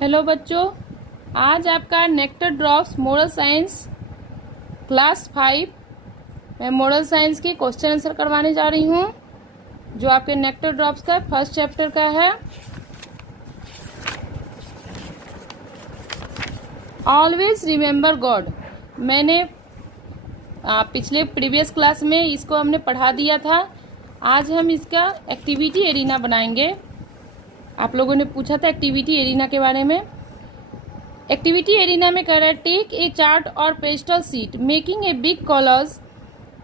Hello बच्चों, आज आपका nectar drops moral science class 5 मैं मोरल साइंस के क्वेश्चन आंसर करवाने जा रही हूँ, जो आपके नेक्टर ड्रॉप्स का फर्स्ट चैप्टर का है। Always remember God. मैंने पिछले प्रीवियस क्लास में इसको हमने पढ़ा दिया था। आज हम इसका एक्टिविटी एरिना बनाएंगे। आप लोगों ने पूछा था एक्टिविटी एरिना के बारे में। एक्टिविटी एरिना में कह रहा है टेक ए चार्ट और pastel sheet making a big collars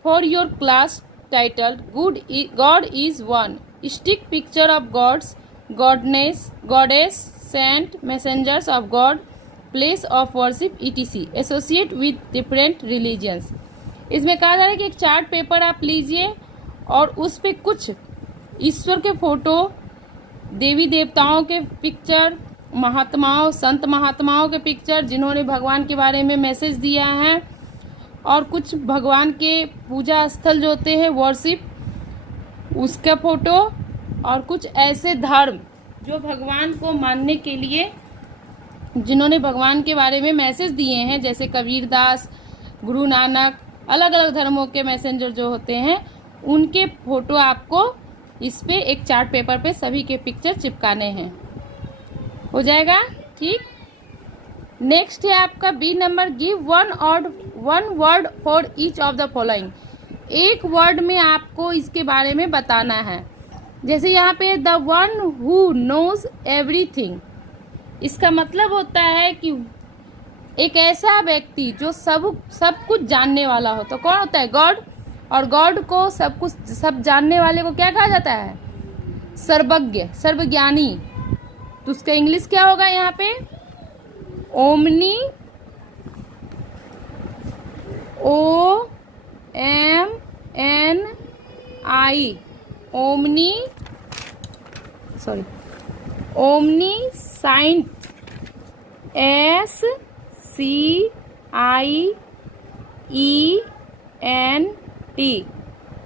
for your class title God is one. Stick picture of gods, goddess, saint, messengers of God, place of worship etc associate with different religions. इसमें कहा जा रहा है कि एक chart paper आप लीजिए और उस पे कुछ ईश्वर के फोटो, देवी देवताओं के पिक्चर, महात्माओं, संत महात्माओं के पिक्चर जिन्होंने भगवान के बारे में मैसेज दिया है, और कुछ भगवान के पूजा स्थल जो होते हैं वर्शिप उसका फोटो, और कुछ ऐसे धर्म जो भगवान को मानने के लिए जिन्होंने भगवान के बारे में मैसेज दिए हैं, जैसे कबीरदास, गुरु नानक, अलग अलग धर्मों के मैसेंजर जो होते हैं, उनके फोटो आपको इस पे एक चार्ट पेपर पे सभी के पिक्चर चिपकाने हैं। हो जाएगा? ठीक। नेक्स्ट है आपका B number, give one word for each of the following. एक वर्ड में आपको इसके बारे में बताना है। जैसे यहाँ पे the one who knows everything, इसका मतलब होता है कि एक ऐसा व्यक्ति जो सब कुछ जानने वाला हो। तो कौन होता है? गॉड। और गॉड को सब जानने वाले को क्या कहा जाता है? सर्वज्ञ, सर्वज्ञानी। तो उसका इंग्लिश क्या होगा यहाँ पे? Omni, OMNI, omni Cyient, SCIENT,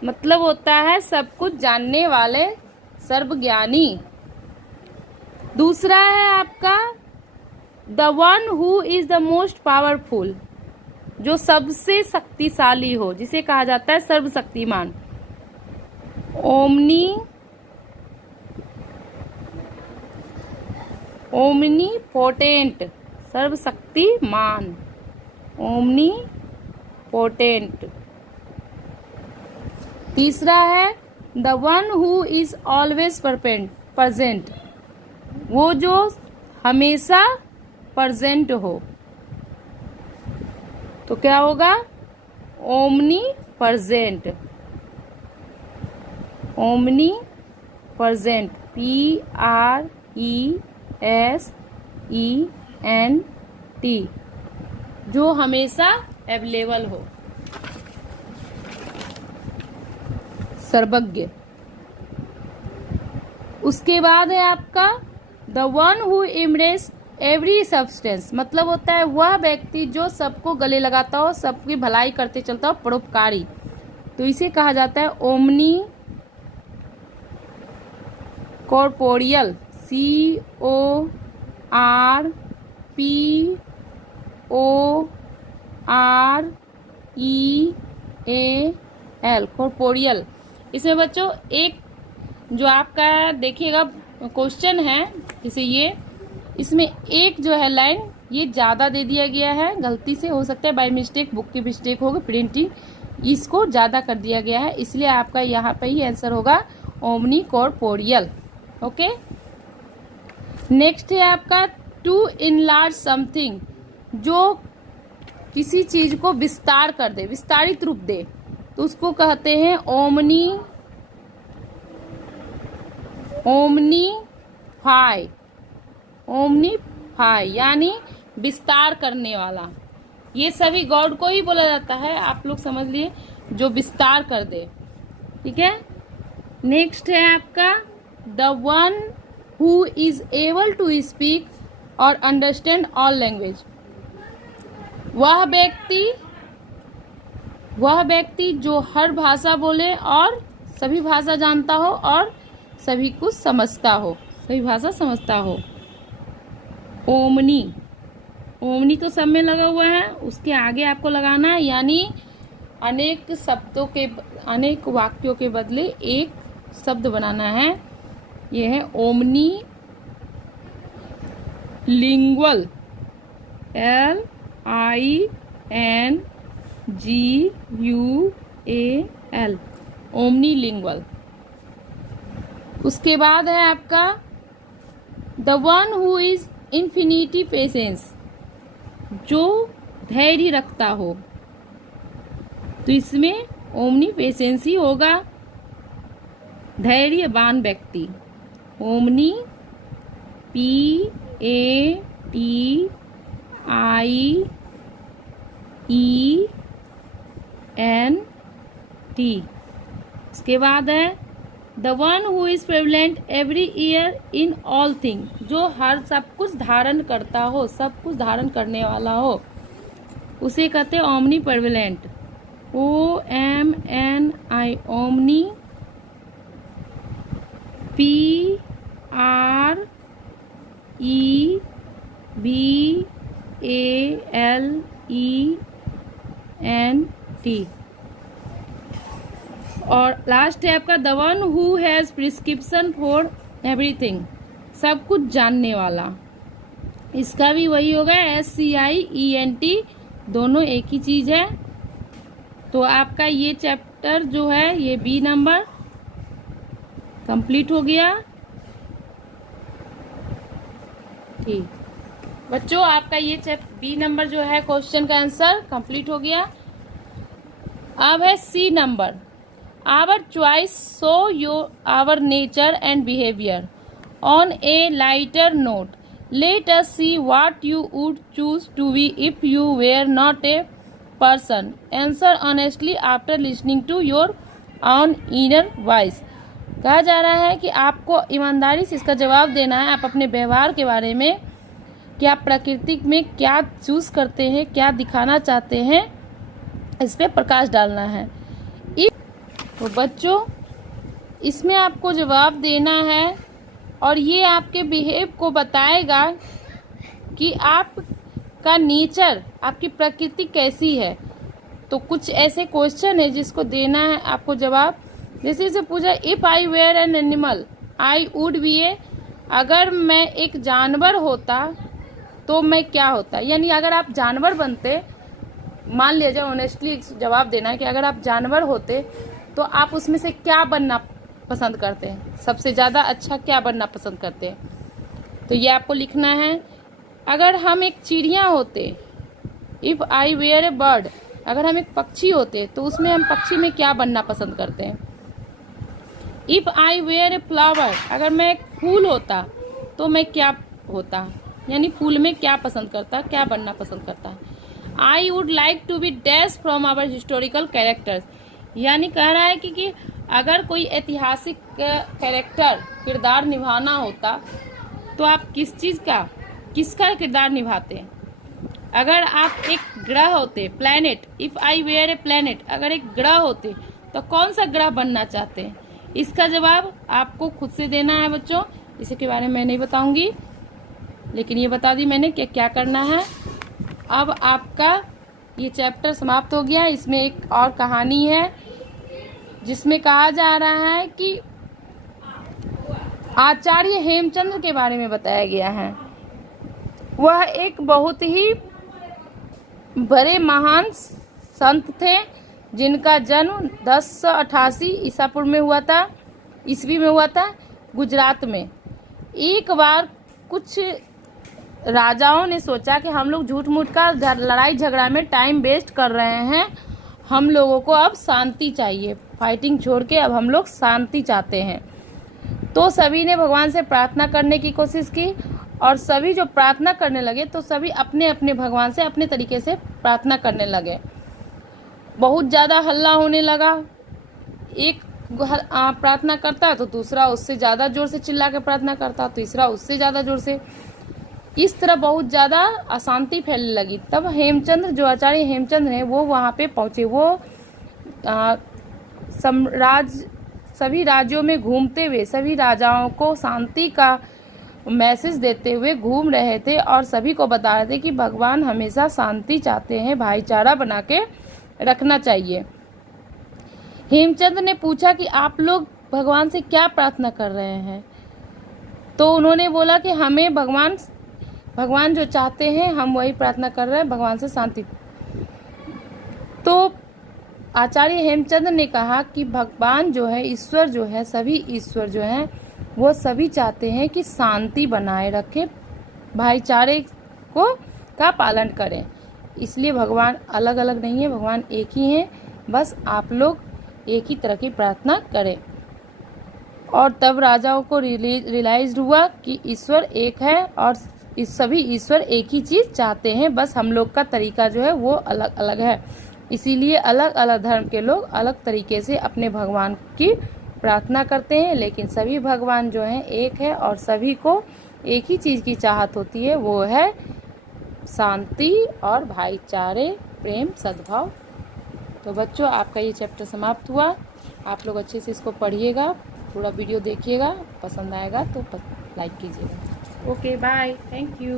मतलब होता है सब कुछ जानने वाले, सर्वज्ञानी। दूसरा है आपका the one who is the most powerful, जो सबसे शक्तिशाली हो, जिसे कहा जाता है सर्वशक्तिमान। ओमनी पोटेंट, सर्वशक्तिमान, ओमनी पोटेंट। तीसरा है the one who is always present, वो जो हमेशा प्रेजेंट हो। तो क्या होगा? Omni present, omni present, PRESENT, जो हमेशा अवेलेबल हो, सर्वज्ञ। उसके बाद है आपका the one who embrace every substance, मतलब होता है वह व्यक्ति जो सबको गले लगाता हो, सबकी भलाई करते चलता हो, परोपकारी। तो इसे कहा जाता है ओमनी कॉर्पोरियल, CORPOREAL, कॉर्पोरियल। इसमें बच्चों एक जो आपका देखिएगा क्वेश्चन है, जैसे ये, इसमें एक जो है लाइन ये ज़्यादा दे दिया गया है, गलती से, हो सकता है बाय मिस्टेक, बुक की मिस्टेक होगी, प्रिंटिंग, इसको ज़्यादा कर दिया गया है, इसलिए आपका यहाँ पे ही आंसर होगा ओमनी कॉर्पोरियल। ओके। नेक्स्ट है आपका टू इनलार्ज समथिंग, जो किसी चीज को विस्तार कर दे, विस्तारित रूप दे, तो उसको कहते हैं ओमनीफाई, यानी विस्तार करने वाला। ये सभी गॉड को ही बोला जाता है, आप लोग समझ लिए, जो विस्तार कर दे। ठीक है। नेक्स्ट है आपका the one who is able to speak और अंडरस्टैंड ऑल लैंग्वेज, वह व्यक्ति जो हर भाषा बोले और सभी भाषा जानता हो और सभी कुछ समझता हो, सभी भाषा समझता हो। ओमनी, ओमनी तो सब में लगा हुआ है, उसके आगे आपको लगाना है, यानी अनेक शब्दों के, अनेक वाक्यों के बदले एक शब्द बनाना है। यह है omni lingual, LINGUAL, omni lingual. उसके बाद है आपका the one who is infinity patience, जो धैर्य रखता हो, तो इसमें ओमनी पेशेंस ही होगा, धैर्यवान व्यक्ति। Omni PATIENT। इसके बाद है the one who is prevalent every year in all thing, जो हर सब कुछ धारण करता हो, सब कुछ धारण करने वाला हो, उसे कहते हैं omni prevalent. OMNI, omni. PREVALENT। और लास्ट है आपका the one who has prescription for everything, सब कुछ जानने वाला, इसका भी वही होगा, SCIENT, दोनों एक ही चीज है। तो आपका ये चैप्टर जो है ये B नंबर कंप्लीट हो गया। ठीक बच्चों, आपका ये B नंबर जो है क्वेश्चन का आंसर कंप्लीट हो गया। अब है C number, our choice show your our nature and behaviour on a lighter note, let us see what you would choose to be if you were not a person, answer honestly after listening to your own inner voice. कहा जा रहा है कि आपको ईमानदारी से इसका जवाब देना है, आप अपने व्यवहार के बारे में, कि आप प्रकृति में क्या चूज करते हैं, क्या दिखाना चाहते हैं, इस पे प्रकाश डालना है। तो बच्चों इसमें आपको जवाब देना है और ये आपके बिहेव को बताएगा कि आपका नेचर, आपकी प्रकृति कैसी है। तो कुछ ऐसे क्वेश्चन है जिसको देना है आपको जवाब। जैसे इसे पूछा if I were an animal I would be a, अगर मैं एक जानवर होता तो मैं क्या होता, यानी अगर आप जानवर बनते, मान लिया जाए, ऑनेस्टली जवाब देना है कि अगर आप जानवर होते तो आप उसमें से क्या बनना पसंद करते हैं, सबसे ज़्यादा अच्छा क्या बनना पसंद करते हैं। तो ये आपको लिखना है। अगर हम एक चिड़िया होते, if I were a bird, अगर हम एक पक्षी होते तो उसमें हम पक्षी में क्या बनना पसंद करते हैं। If I were a flower, अगर मैं एक फूल होता तो मैं क्या होता, यानी फूल में क्या पसंद करता, क्या बनना पसंद करता। I would like to be dash from our historical characters, यानी कह रहा है कि अगर कोई ऐतिहासिक कैरेक्टर, किरदार निभाना होता तो आप किस चीज़ का, किसका किरदार निभाते। अगर आप एक ग्रह होते, planet, if I were a planet, अगर एक ग्रह होते तो कौन सा ग्रह बनना चाहते हैं। इसका जवाब आपको खुद से देना है बच्चों, इसके बारे में मैं नहीं बताऊंगी, लेकिन ये बता दी मैंने कि क्या करना है। अब आपका ये चैप्टर समाप्त हो गया। इसमें एक और कहानी है जिसमें कहा जा रहा है कि आचार्य हेमचंद्र के बारे में बताया गया है। वह एक बहुत ही बड़े महान संत थे जिनका जन्म 1088 ईसापुर में हुआ था, ईस्वी में हुआ था, गुजरात में। एक बार कुछ राजाओं ने सोचा कि हम लोग झूठ मूठ का लड़ाई झगड़ा में टाइम वेस्ट कर रहे हैं, हम लोगों को अब शांति चाहिए, फाइटिंग छोड़ के अब हम लोग शांति चाहते हैं। तो सभी ने भगवान से प्रार्थना करने की कोशिश की और सभी जो प्रार्थना करने लगे तो सभी अपने अपने भगवान से अपने तरीके से प्रार्थना करने लगे। बहुत ज़्यादा हल्ला होने लगा, एक प्रार्थना करता तो दूसरा उससे ज़्यादा ज़ोर से चिल्ला के प्रार्थना करता, तीसरा उससे ज़्यादा ज़ोर से, इस तरह बहुत ज़्यादा अशांति फैलने लगी। तब हेमचंद्र, जो आचार्य हेमचंद्र हैं, वो वहाँ पे पहुँचे। वो सभी राज्यों में घूमते हुए सभी राजाओं को शांति का मैसेज देते हुए घूम रहे थे और सभी को बता रहे थे कि भगवान हमेशा शांति चाहते हैं, भाईचारा बना के रखना चाहिए। हेमचंद ने पूछा कि आप लोग भगवान से क्या प्रार्थना कर रहे हैं, तो उन्होंने बोला कि हमें भगवान जो चाहते हैं हम वही प्रार्थना कर रहे हैं, भगवान से शांति। तो आचार्य हेमचंद ने कहा कि भगवान जो है, ईश्वर जो है, सभी ईश्वर जो हैं वो सभी चाहते हैं कि शांति बनाए रखें, भाईचारे का पालन करें। इसलिए भगवान अलग अलग नहीं है, भगवान एक ही हैं। बस आप लोग एक ही तरह की प्रार्थना करें। और तब राजाओं को रियलाइज हुआ कि ईश्वर एक है और सभी ईश्वर एक ही चीज़ चाहते हैं, बस हम लोग का तरीका जो है वो अलग अलग है। इसीलिए अलग अलग धर्म के लोग अलग तरीके से अपने भगवान की प्रार्थना करते हैं, लेकिन सभी भगवान जो हैं एक है और सभी को एक ही चीज़ की चाहत होती है, वो है शांति और भाईचारे, प्रेम, सद्भाव। तो बच्चों, आपका ये चैप्टर समाप्त हुआ। आप लोग अच्छे से इसको पढ़िएगा, पूरा वीडियो देखिएगा, पसंद आएगा तो लाइक कीजिएगा। Okay, bye, thank you.